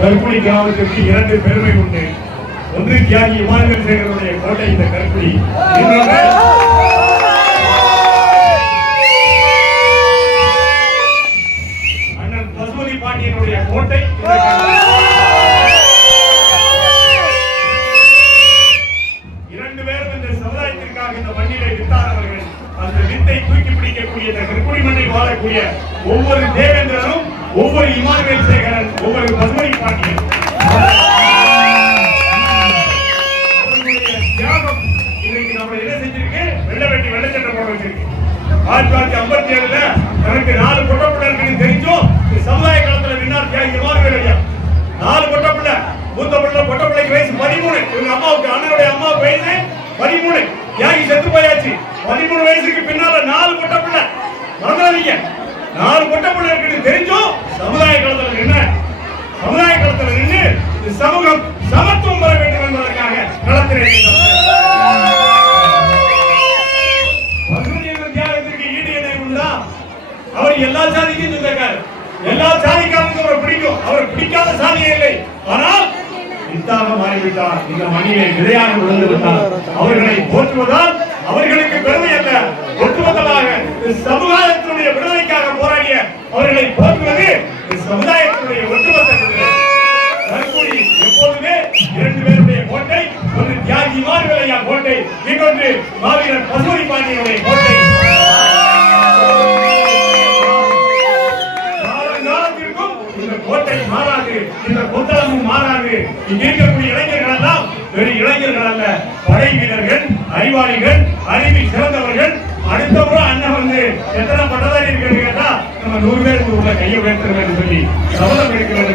கற்குடி கிராமத்திற்கு இரண்டு பெருமை உண்டு. ஒன்று தியாகி இமானுவேல் சேகருடைய கோட்டை இந்த கற்குடி அண்ணன் பசுமதி பாண்டியனுடைய கோட்டை இரண்டு பேரும் இந்த சமுதாயத்திற்காக இந்த மண்ணிலே வித்தானவர்கள். அந்த வித்தை தூக்கி பிடிக்கக்கூடிய இந்த திருக்குடி மண்ணில் வாழக்கூடிய ஒவ்வொரு தேவேந்திரனும் ஒவ்வொரு இமானுவேல் சேகரன் ஒவ்வொரு ஆயிரத்தி தொள்ளாயிரத்தி ஐம்பத்தி ஏழுல தனக்கு நாலு பொட்டப்பிள்ளர்களுக்கு தெரிஞ்சும் இந்த சமுதாய களத்துல நின்னார் தியாகி இமானுவேல் ஐயா நாலு பொட்டப்பிள்ளை மூத்த பிள்ளை பொட்டப்பிள்ளைக்கு வயசு பதிமூணு. இவங்க அம்மாவுக்கு அண்ணனுடைய அம்மா வயசு பதிமூணு. தியாகி செத்து போயாச்சு. பதிமூணு வயசுக்கு பின்னால நாலு பொட்டப்பிள்ளை. மறந்துடாதீங்க. நாலு பொட்டப்பிள்ளை இருக்குன்னு தெரிஞ்சும் சமுதாய களத்துல நின்ன சமுதாய களத்துல நின்று சமூகம் சமத்துவம் பெற வேண்டும் என்பதற்காக களத்தில் அவர் எல்லா சாதிக்கும் சொந்தக்கார் எல்லா சாதிக்காரருக்கும் அவரை பிடிக்கும். அவர் பிடிக்காத சாதியே இல்லை. ஆனால் வித்தாக மாறிவிட்டார். இந்த மண்ணிலே விதையாக விழுந்து விட்டார். அவர்களை போற்றுவதால் அவர்களுக்கு பெருமை அல்ல. ஒட்டுமொத்தமாக சமுதாயத்தினுடைய விடுதலைக்காக போராடிய அவர்களை போற்றுவது சமுதாயத்தினுடைய ஒட்டுமொத்த விடுதலை. எப்போதுமே இரண்டு பேருடைய கோட்டை ஒன்று தியாகி மார்கலையா கோட்டை இன்னொன்று மாவீரர் பசுமை பாண்டியனுடைய கோட்டை. இந்த கோட்டை மாறாது இந்த புத்தகமும் மாறாது. இங்க இருக்கக்கூடிய இளைஞர்கள் எல்லாம் வெறும் இளைஞர்கள் அல்ல படை வீரர்கள் அறிவாளிகள் அறிவில் சிறந்தவர்கள். அடுத்த முறை அண்ணன் வந்து எத்தனை பட்டதாரி இருக்கிறது கேட்டா நம்ம நூறு பேருக்கு உள்ள கையை உயர்த்துறோம் என்று சொல்லி சபதம் எடுக்கிறது.